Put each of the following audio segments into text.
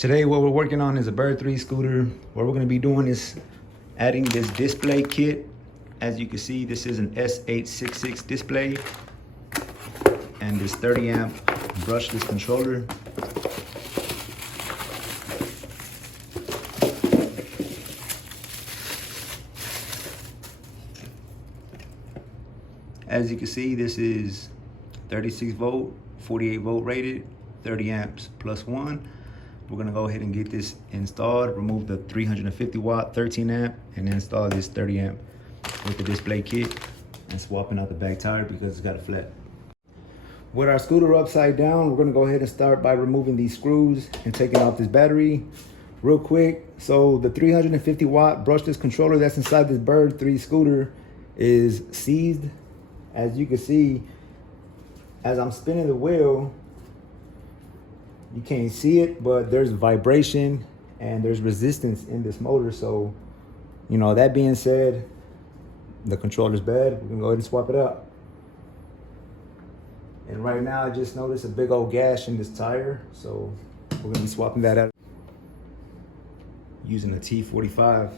Today what we're working on is a Bird 3 scooter. What we're gonna be doing is adding this display kit. As you can see, this is an S866 display and this 30 amp brushless controller. As you can see, this is 36 volt, 48 volt rated, 30 amps plus one. We're gonna go ahead and get this installed, remove the 350 watt 13 amp and install this 30 amp with the display kit and swapping out the back tire because it's got a flat. With our scooter upside down, we're gonna go ahead and start by removing these screws and taking off this battery real quick. So the 350 watt brushless controller that's inside this Bird 3 scooter is seized. As you can see, as I'm spinning the wheel, you can't see it, but there's vibration and there's resistance in this motor. So, you know, that being said, the controller's bad. We're gonna go ahead and swap it out. And right now, I just noticed a big old gash in this tire. So we're gonna be swapping that out using a T45.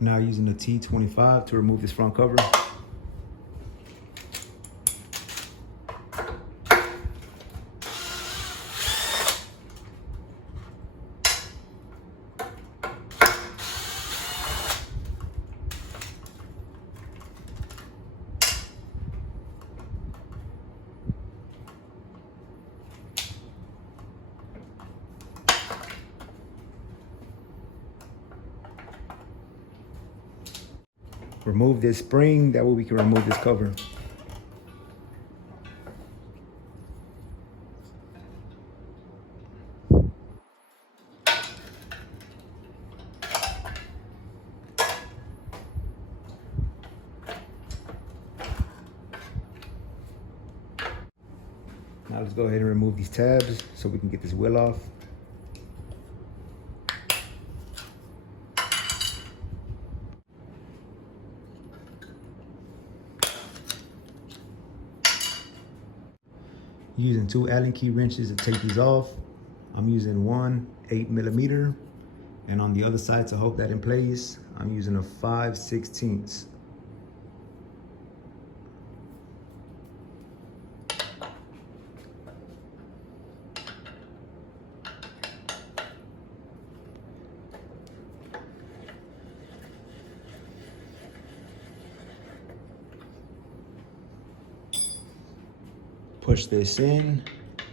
Now using the T25 to remove this front cover. Remove this spring, that way we can remove this cover. Now let's go ahead and remove these tabs so we can get this wheel off. Using 2 Allen key wrenches to take these off. I'm using one 8mm, and on the other side to hold that in place, I'm using a 5/16. Push this in,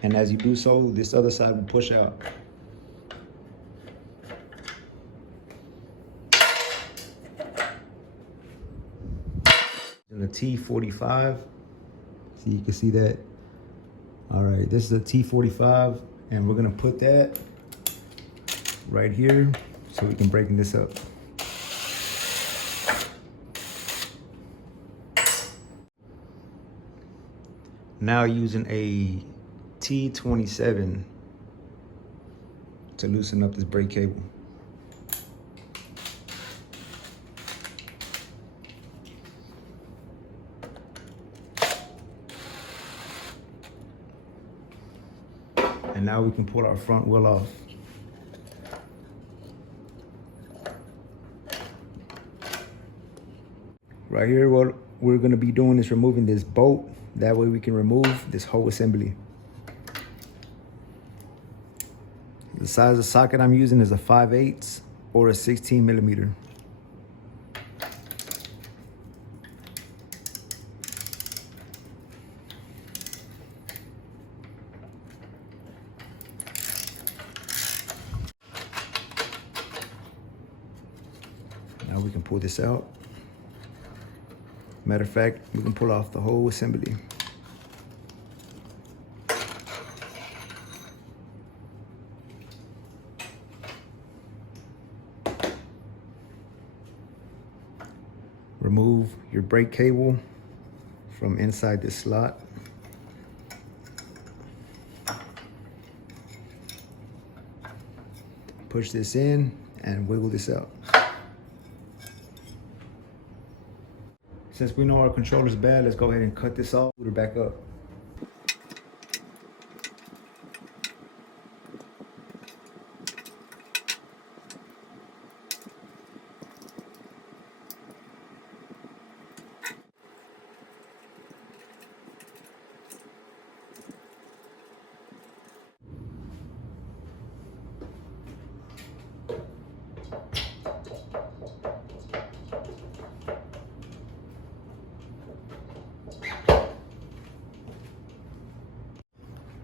and as you do so, this other side will push out. And the T45, so you can see that. All right, this is a T45, and we're gonna put that right here so we can break this up. Now using a T27 to loosen up this brake cable. And now we can pull our front wheel off. Right here, what we're gonna be doing is removing this bolt. That way we can remove this whole assembly. The size of socket I'm using is a 5/8 or a 16mm. Now we can pull this out. Matter of fact, we can pull off the whole assembly. Remove your brake cable from inside this slot. Push this in and wiggle this out. Since we know our controller's bad, let's go ahead and cut this off, put it back up.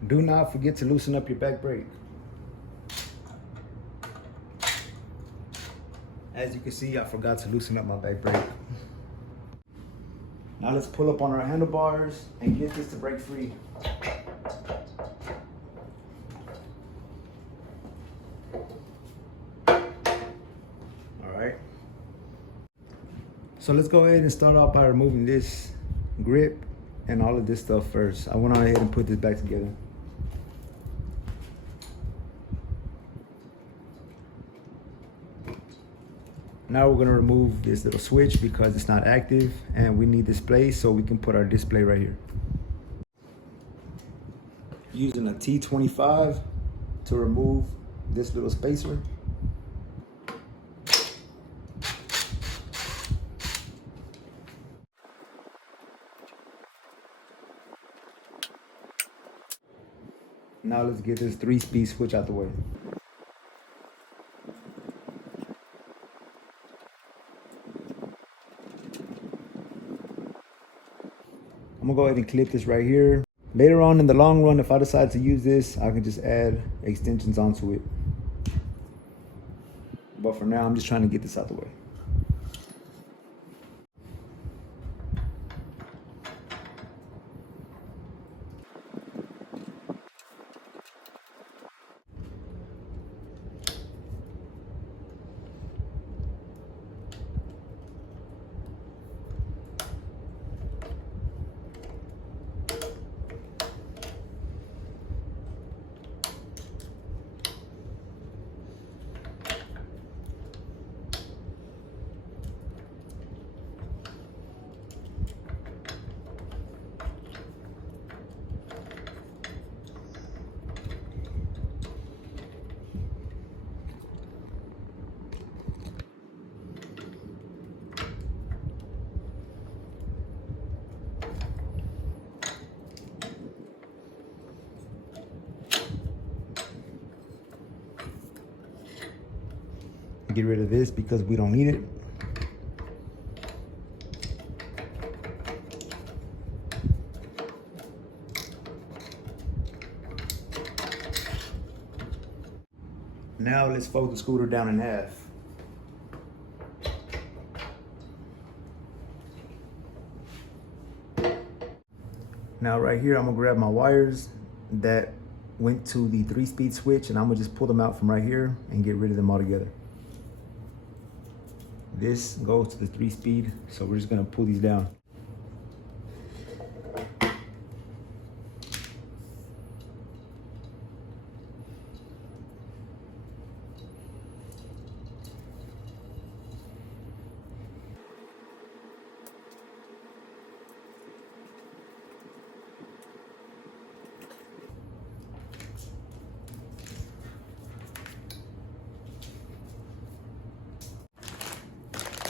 Do not forget to loosen up your back brake. As you can see, I forgot to loosen up my back brake. Now let's pull up on our handlebars and get this to break free. All right. So let's go ahead and start off by removing this grip and all of this stuff first. I went on ahead and put this back together. Now we're gonna remove this little switch because it's not active and we need display so we can put our display right here. Using a T25 to remove this little spacer. Now let's get this 3-speed switch out the way. I'm gonna go ahead and clip this right here. Later on in the long run, if I decide to use this, I can just add extensions onto it. But for now, I'm just trying to get this out the way. Get rid of this because we don't need it. Now let's fold the scooter down in half. Now right here, I'm gonna grab my wires that went to the 3-speed switch and I'm gonna just pull them out from right here and get rid of them all together. This goes to the 3-speed, so we're just gonna pull these down.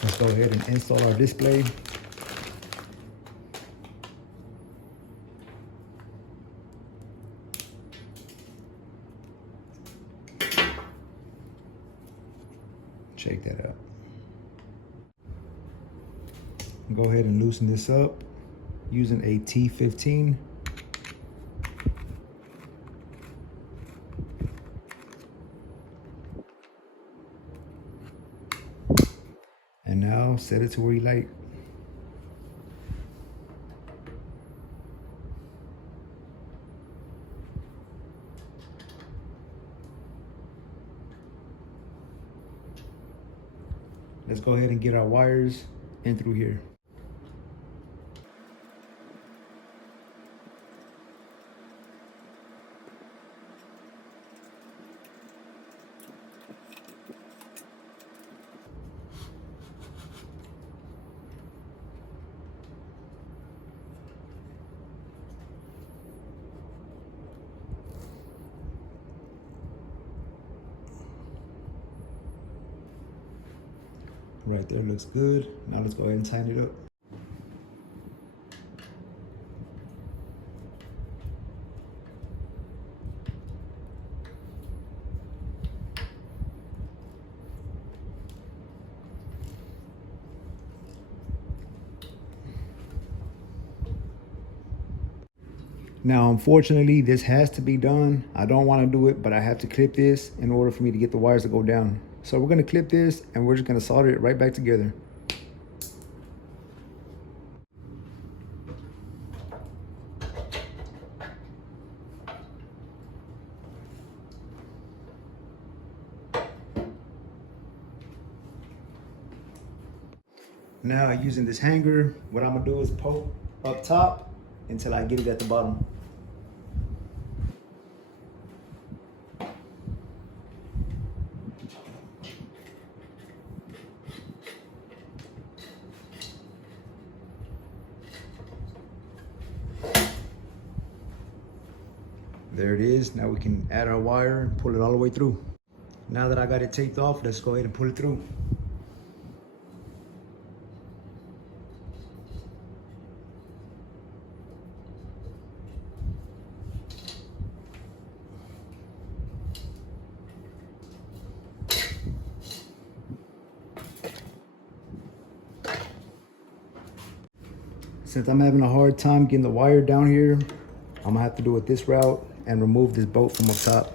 Let's go ahead and install our display. Check that out. Go ahead and loosen this up using a T15. And now set it to where you like. Let's go ahead and get our wires in through here. Right there looks good. Now let's go ahead and tighten it up. Now, unfortunately, this has to be done. I don't want to do it, but I have to clip this in order for me to get the wires to go down. So we're going to clip this and we're just going to solder it right back together. Now, using this hanger, what I'm going to do is poke up top until I get it at the bottom. There it is. Now we can add our wire and pull it all the way through. Now that I got it taped off, let's go ahead and pull it through. Since I'm having a hard time getting the wire down here, I'm gonna have to do it this route and remove this bolt from up top.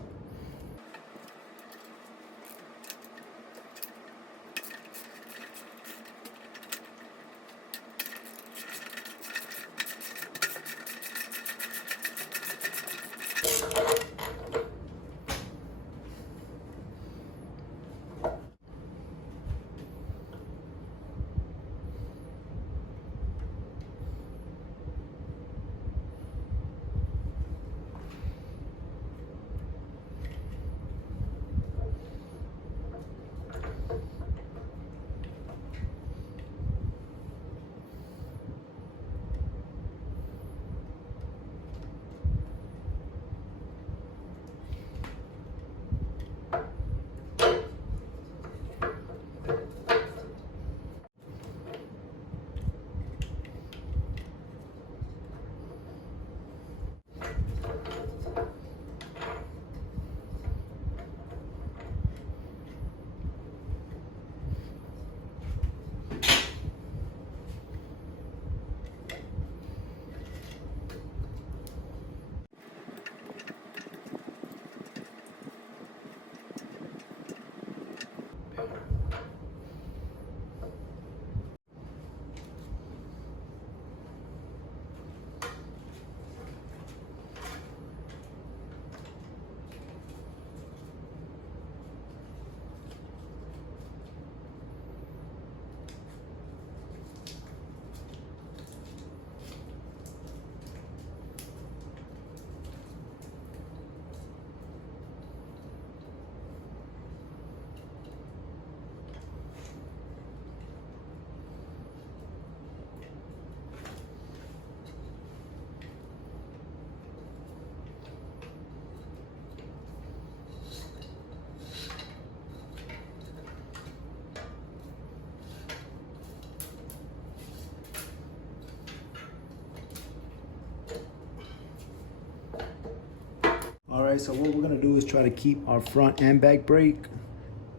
All right, so what we're gonna do is try to keep our front and back brake.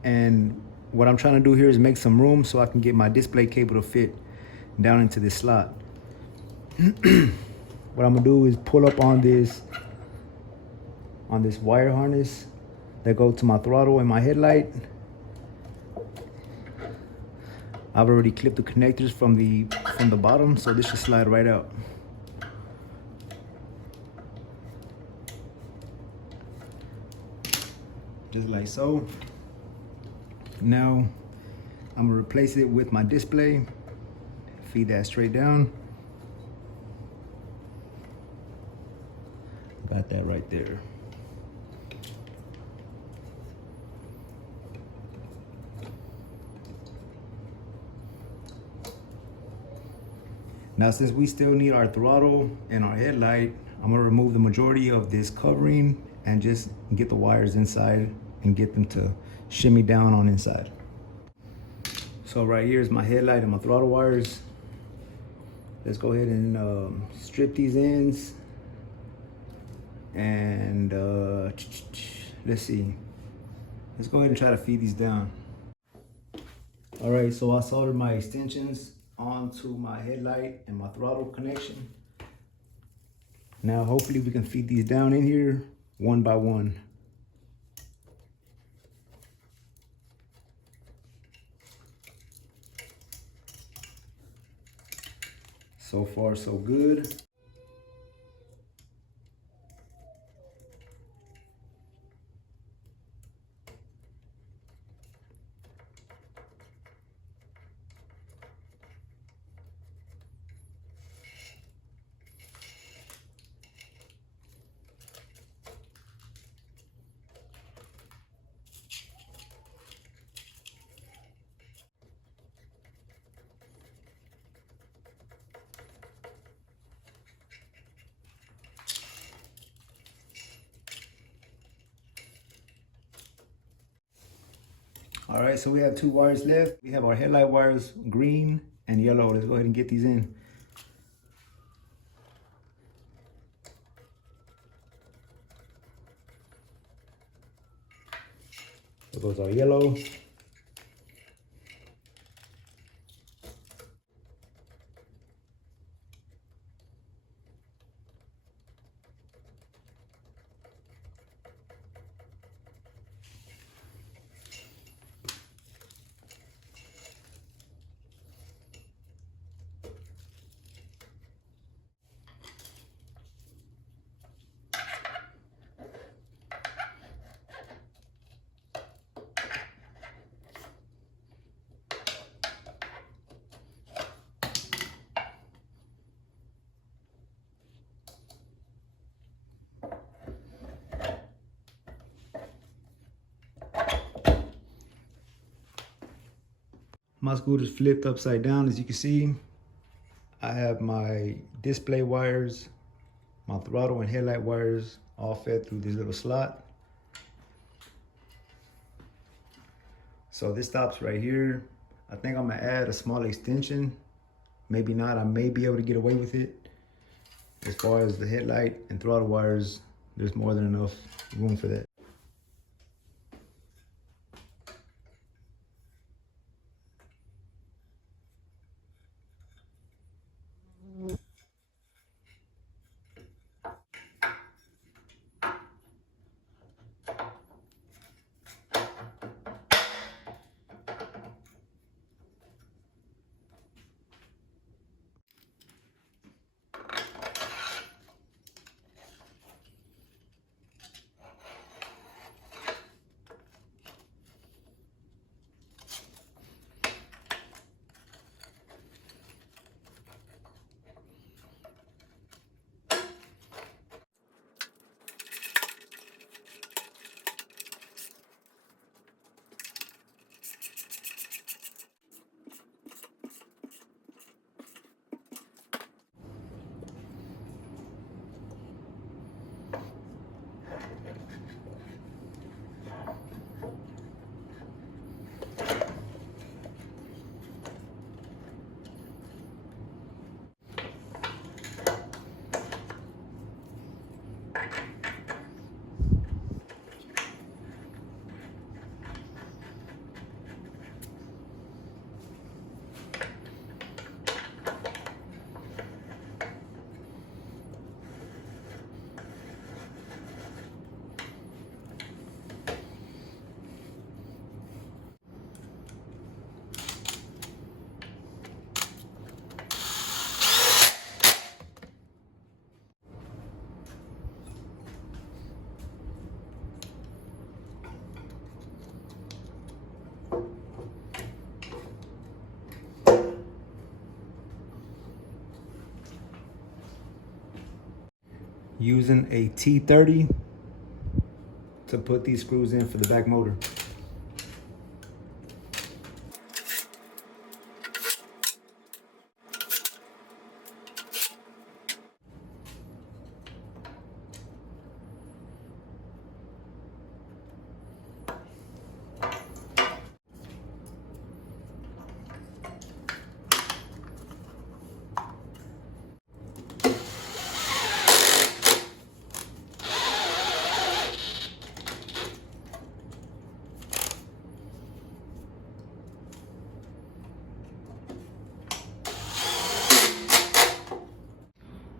And what I'm trying to do here is make some room so I can get my display cable to fit down into this slot. What I'm gonna do is pull up on this wire harness that goes to my throttle and my headlight. I've already clipped the connectors from the bottom, so this should slide right out. Just like so. Now I'm gonna replace it with my display. feed that straight down. Got that right there. Now, since we still need our throttle and our headlight, I'm gonna remove the majority of this covering and just get the wires inside and get them to shimmy down on inside. So right here is my headlight and my throttle wires. Let's go ahead and strip these ends. And let's see. Let's go ahead and try to feed these down. All right, so I soldered my extensions onto my headlight and my throttle connection. Now hopefully we can feed these down in here one by one. So far so good. All right, so we have 2 wires left. We have our headlight wires, green and yellow. Let's go ahead and get these in. So those are yellow. My scooter's flipped upside down, as you can see. I have my display wires, my throttle and headlight wires all fed through this little slot. So this stops right here. I think I'm gonna add a small extension. Maybe not, I may be able to get away with it. As far as the headlight and throttle wires, there's more than enough room for that. Using a T30 to put these screws in for the back motor.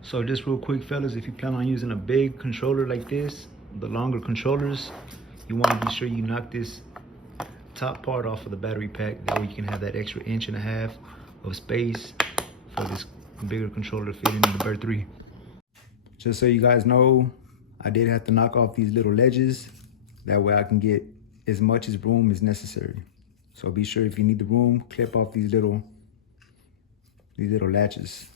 So just real quick, fellas, if you plan on using a big controller like this, the longer controllers, you want to be sure you knock this top part off of the battery pack. That way you can have that extra 1.5 inches of space for this bigger controller to fit into the Bird 3. Just so you guys know, I did have to knock off these little ledges. That way I can get as much as room as necessary. So be sure if you need the room, clip off these little latches.